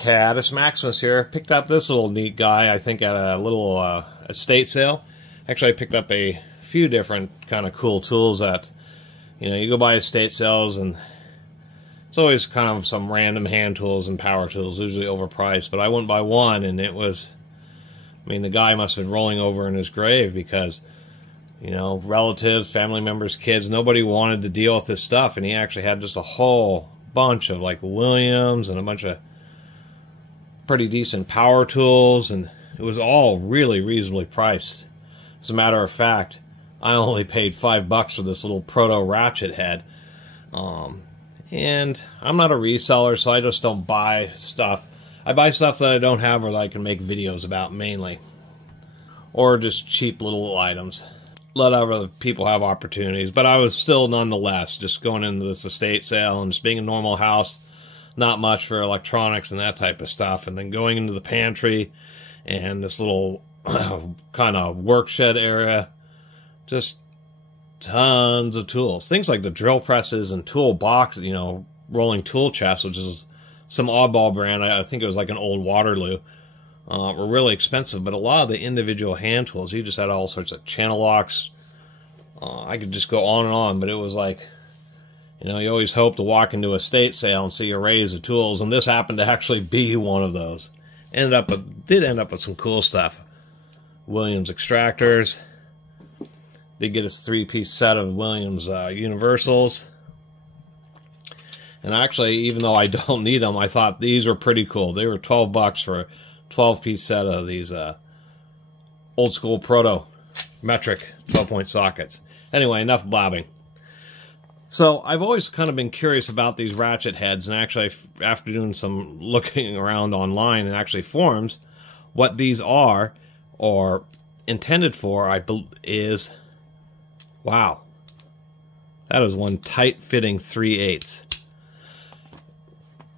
Catus, Maximus here. Picked up this little neat guy, I think, at a little estate sale. Actually, I picked up a few different kind of cool tools at, you go buy estate sales, and it's always kind of some random hand tools and power tools, usually overpriced. But I went by one, and it was, the guy must have been rolling over in his grave because, relatives, family members, kids, nobody wanted to deal with this stuff. And he actually had just a whole bunch of, like, Williams and a bunch of pretty decent power tools, and it was all really reasonably priced. As a matter of fact, I only paid $5 for this little Proto Ratchet head. And I'm not a reseller, so I just don't buy stuff. I buy stuff that I don't have or that I can make videos about mainly. Or just cheap little items. Let other people have opportunities. But I was still nonetheless just going into this estate sale and just being a normal house. Not much for electronics and that type of stuff. And then going into the pantry and this little kind of work shed area. Just tons of tools. Things like the drill presses and tool box, rolling tool chests, which is some oddball brand. I think it was like an old Waterloo. Were really expensive, but a lot of the individual hand tools, you just had all sorts of channel locks. I could just go on and on, but it was like, you always hope to walk into a estate sale and see a raise of tools, and this happened to actually be one of those. Did end up with some cool stuff. Williams extractors. Did get us 3-piece set of Williams universals. And actually, even though I don't need them, I thought these were pretty cool. They were $12 for a 12-piece set of these old school Proto metric 12-point sockets. Anyway, enough blabbing. So I've always kind of been curious about these ratchet heads, and actually after doing some looking around online and actually forums, what these are or intended for, is, wow, that is one tight-fitting 3/8.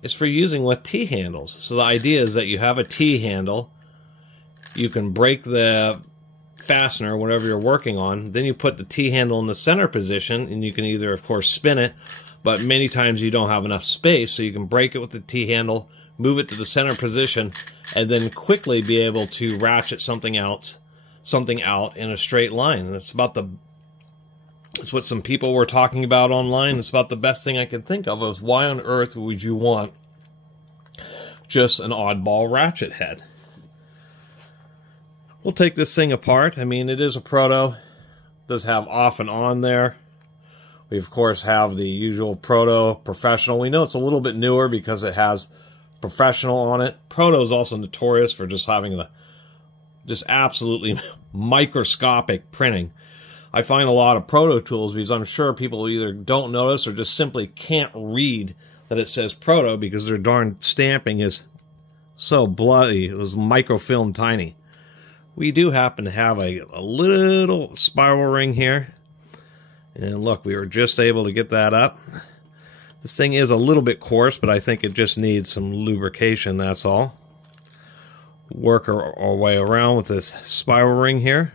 It's for using with T-handles. So the idea is that you have a T-handle, you can break the fastener, whatever you're working on, then you put the T-handle in the center position, and you can either, of course, spin it, but many times you don't have enough space, so you can break it with the T-handle, move it to the center position, and then quickly be able to ratchet something out in a straight line. And it's what some people were talking about online. It's about the best thing I can think of why on earth would you want just an oddball ratchet head? We'll take this thing apart. It is a Proto. It does have off and on there. We, of course, have the usual Proto Professional. We know it's a little bit newer because it has Professional on it. Proto is also notorious for just having the absolutely microscopic printing. I find a lot of Proto tools because I'm sure people either don't notice or just simply can't read that it says Proto because their darn stamping is so bloody. It was microfilm tiny. We do happen to have a little spiral ring here. And look, we were just able to get that up. This thing is a little bit coarse, but I think it just needs some lubrication, that's all. Work our way around with this spiral ring here.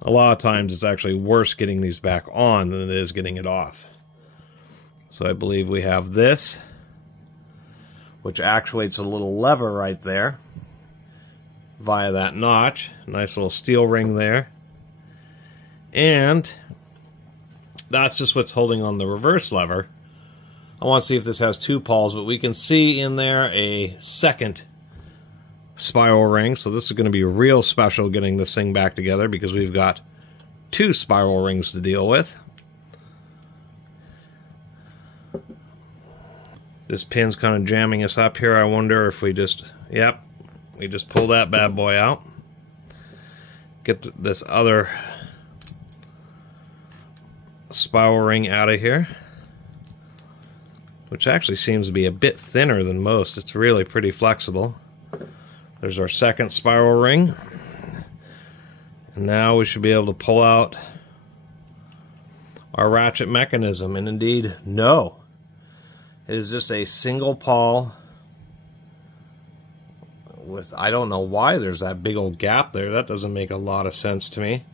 A lot of times it's actually worse getting these back on than it is getting it off. So I believe we have this, which actuates a little lever right there via that notch. Nice little steel ring there. And that's just what's holding on the reverse lever. I want to see if this has two pawls, but we can see in there a second spiral ring. So this is going to be real special getting this thing back together because we've got two spiral rings to deal with. This pin's kind of jamming us up here. I wonder if we just pull that bad boy out. Get this other spiral ring out of here, which actually seems to be a bit thinner than most. It's really pretty flexible. There's our second spiral ring. And now we should be able to pull out our ratchet mechanism. And indeed, no. It is just a single pawl with, I don't know why there's that big old gap there. That doesn't make a lot of sense to me.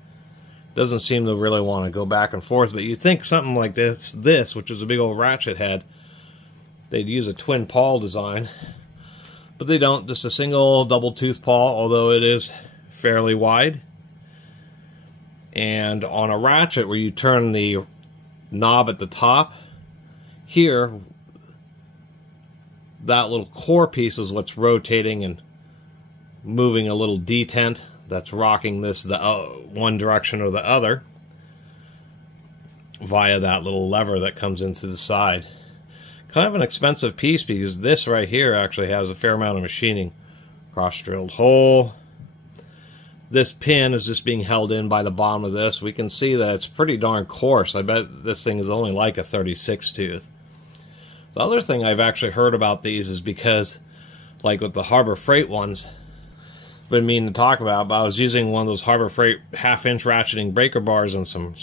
Doesn't seem to really want to go back and forth, but you'd think something like this, which is a big old ratchet head, they'd use a twin pawl design, but they don't. Just a single double tooth pawl, although it is fairly wide. And on a ratchet where you turn the knob at the top, here, that little core piece is what's rotating and moving a little detent that's rocking this the one direction or the other via that little lever that comes into the side. Kind of an expensive piece because this right here actually has a fair amount of machining. Cross-drilled hole. This pin is just being held in by the bottom of this. We can see that it's pretty darn coarse. I bet this thing is only like a 36 tooth. The other thing I've actually heard about these is because, like with the Harbor Freight ones, been meaning to talk about, but I was using one of those Harbor Freight half-inch ratcheting breaker bars and some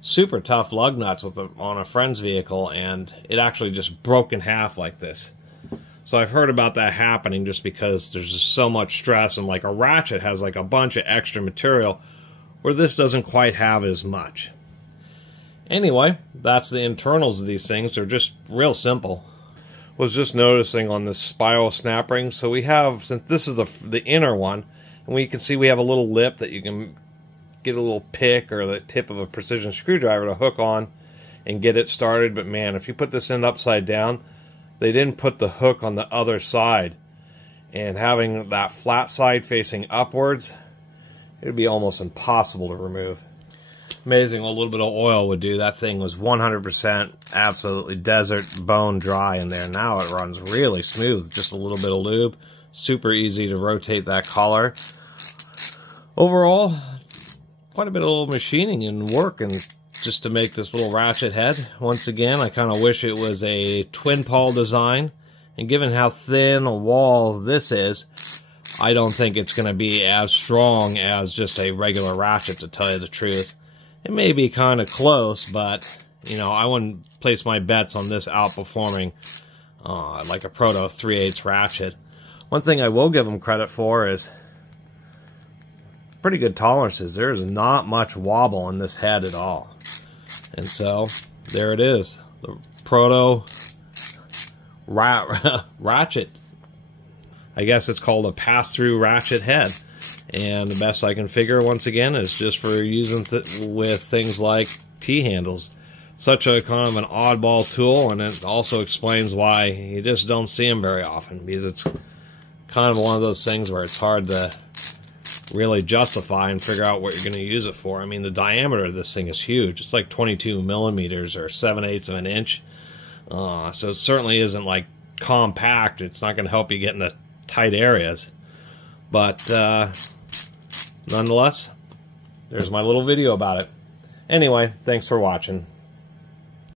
super tough lug nuts on a friend's vehicle, and it actually just broke in half like this. So I've heard about that happening just because there's just so much stress, and like a ratchet has like a bunch of extra material where this doesn't quite have as much. Anyway, that's the internals of these things. They're just real simple. Was just noticing on this spiral snap ring, so we have, since this is the inner one, and we can see we have a little lip that you can get a little pick or the tip of a precision screwdriver to hook on and get it started. But man, if you put this in upside down, they didn't put the hook on the other side, and having that flat side facing upwards, it would be almost impossible to remove. Amazing what a little bit of oil would do. That thing was 100% absolutely desert bone dry in there. Now it runs really smooth. Just a little bit of lube. Super easy to rotate that collar. Overall, quite a bit of little machining and work and just to make this little ratchet head. Once again, I kind of wish it was a twin pawl design. And given how thin a wall this is, I don't think it's going to be as strong as just a regular ratchet, to tell you the truth. It may be kind of close, but, you know, I wouldn't place my bets on this outperforming like a Proto 3/8 ratchet. One thing I will give them credit for is pretty good tolerances. There's not much wobble in this head at all. And so, there it is. The Proto ratchet. I guess it's called a pass-through ratchet head. And the best I can figure, once again, is just for using with things like T-handles. Such a kind of an oddball tool, and it also explains why you just don't see them very often, because it's kind of one of those things where it's hard to really justify and figure out what you're going to use it for. I mean, the diameter of this thing is huge. It's like 22 millimeters or 7/8 of an inch. So it certainly isn't like compact. It's not going to help you get into tight areas. But nonetheless, there's my little video about it. Anyway, thanks for watching.